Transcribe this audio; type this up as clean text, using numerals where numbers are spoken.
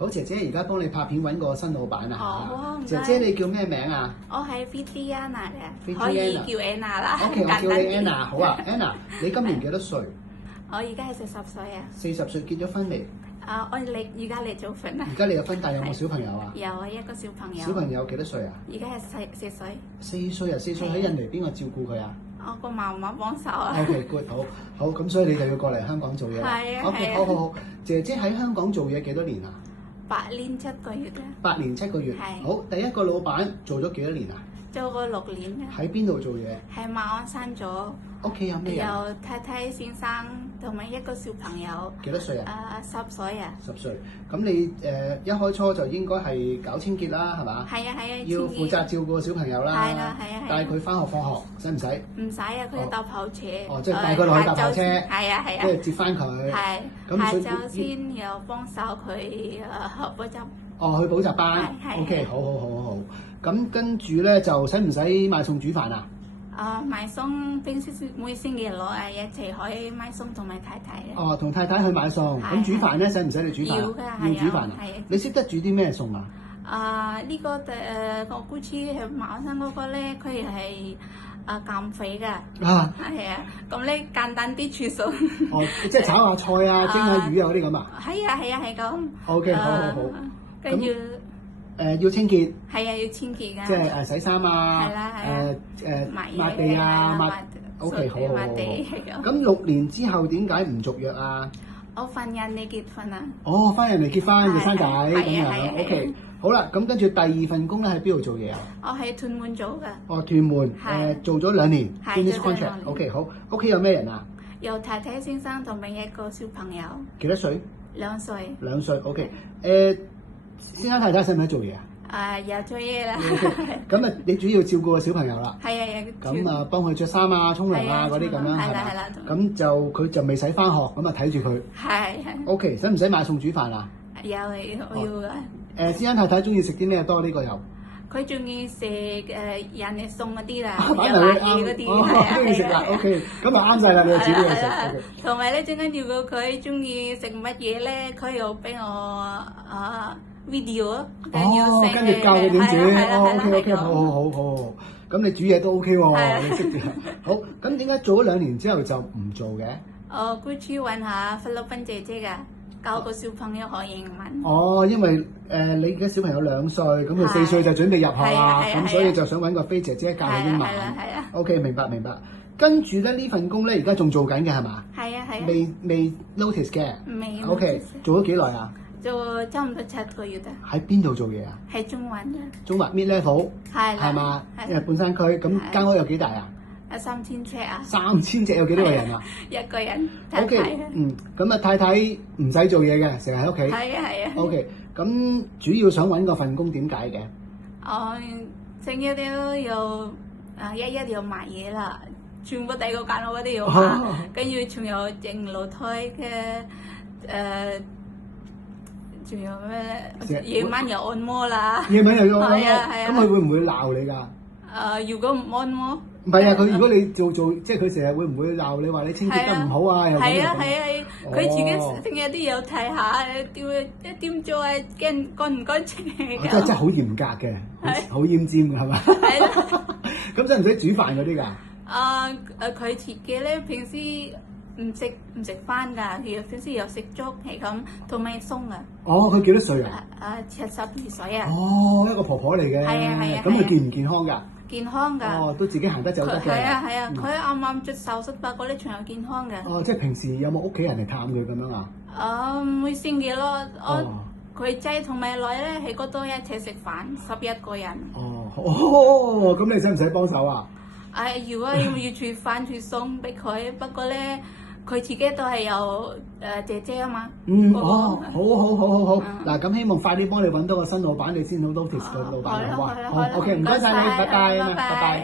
好，姐姐而家幫你拍片揾個新老闆啊！好啊，唔該。姐姐你叫咩名啊？我係 Viviana 嘅， Viviana 可以叫 Anna 啦。OK， 我叫你簡單啲 Anna。好啊，Anna，你今年幾多歲我而家係40歲啊。 ？40歲，結咗婚未？我而家嚟做婚啊。而家你有婚，但有冇小朋友啊？有啊，一個小朋友。小朋友幾多歲啊？而家係4歲。 4歲啊！4歲喺印尼邊個照顧佢啊我個媽媽幫手啊。 ？OK，good，好，咁所以你就要過嚟香港做嘢啦。係啊 OK，係啊好。姐姐喺香港做嘢幾多年啊8年7個月啊。 8年7個月。係好，第一個老闆做咗幾多年啊？做過6年啊。喺邊度做嘢？喺馬鞍山咗。屋企有咩人？有太太先生同埋一個小朋友。幾多歲啊10歲啊。 10歲。咁你一開初就應該係搞清潔啦，係嘛？係啊，要負責照顧個小朋友啦。係啦係啊。帶佢翻學放學，使唔使？唔使啊，佢搭跑車。即係帶佢落去搭跑車。係啊係啊。跟住接翻佢。係。咁下晝先又幫手佢學補習。去補習班。係。OK，好。咁跟住咧就使唔使買餸煮飯啊？買餸平時每星期六一齊可以買餸同埋太太嘅。同太太去買餸。咁煮飯咧使唔使你煮飯？要㗎，要煮飯啊？你識得煮啲咩餸啊？呢個我估似係馬鞍山嗰個咧，佢係減肥㗎。係啊，咁咧簡單啲煮餸。即係炒下菜啊，蒸下魚啊嗰啲咁啊？係啊，係咁。OK，好。跟住要清潔。係啊，要清潔㗎。即係洗衫啊。係啦。抹地啊。OK，好。咁6年之後點解唔續約啊？我翻印尼結婚啊。翻印尼結婚就生仔咁樣。係。 OK，好啦，咁跟住第2份工咧喺邊度做嘢啊？我喺屯門做㗎。屯門。做咗2年。Finish contract。 2 OK，好。屋企有咩人啊？有太太先生同埋一個小朋友。幾多歲？2歲。2歲。OK。先生太太使唔使做嘢啊？有做嘢啦。咁啊，你主要照顧個小朋友啦。係啊。咁啊，幫佢着衫啊、沖涼啊嗰啲咁樣係嘛？係啦。咁就佢就未使翻學，咁啊睇住佢。係。OK，使唔使買餸煮飯啊？有㗎。先生太太中意食啲咩多？呢個又？佢中意食人哋餸嗰啲啦，有辣嘢嗰啲。中意食辣。OK，咁啊啱晒啦，你又煮啲嘢食。同埋咧，最緊要佢中意食乜嘢咧，佢又俾我video，跟住教佢點煮。OK，好。咁你煮嘢都 OK 喎，你識嘅。好，咁點解做咗2年之後就唔做嘅？佢去揾下菲律賓姐姐㗎，教個小朋友學英文。因為你嘅小朋友2歲，咁佢4歲就準備入學啦，咁所以就想揾個菲姐姐教佢英文。係啊。OK，明白。跟住咧呢份工咧而家仲做緊嘅係嘛？係啊。未 notice 嘅。未。OK，做咗幾耐啊？做差唔多7個月啊。喺邊度做嘢啊？喺中環啊。中環 mid level。係嘛？因為半山區，咁間屋有幾大啊？3000尺啊。3000尺有幾多個人啊？1個人。OK，咁啊太太唔使做嘢嘅，成日喺屋企。係啊。OK，咁主要想揾個份工點解嘅？成日都要一要買嘢啦，全部第個間屋嗰啲要買，跟住仲有整露台嘅仲有咩？夜晚又按摩啦。夜晚又要按摩。係啊。咁佢會唔會鬧你㗎？如果唔按摩？唔係啊，佢如果你做即係佢成日會唔會鬧你話你清潔得唔好啊？係啊。佢自己成日都有睇下，點做啊？乾唔乾淨？真係好嚴格嘅，好奄尖㗎係嘛？係啦。咁使唔使煮飯嗰啲㗎？佢自己咧平時唔食飯㗎，佢平時又食粥係咁，同埋餸啊。佢幾多歲啊？72歲啊。一個婆婆嚟嘅。係啊。咁佢健唔健康㗎？健康㗎。都自己行得走得嘅。係啊。佢啱啱做手術，不過咧仲有健康嘅。即係平時有冇屋企人嚟探佢咁樣啊？每星期咯。佢仔同埋女咧喺嗰度一齊食飯，11個人。咁你使唔使幫手啊？如果要煮飯煮餸俾佢，不過咧佢自己都係有姐姐啊嘛。好。嗱，咁希望快啲幫你揾到個新老闆，你先好 notice 個老闆好啊。OK，唔該晒你，拜拜。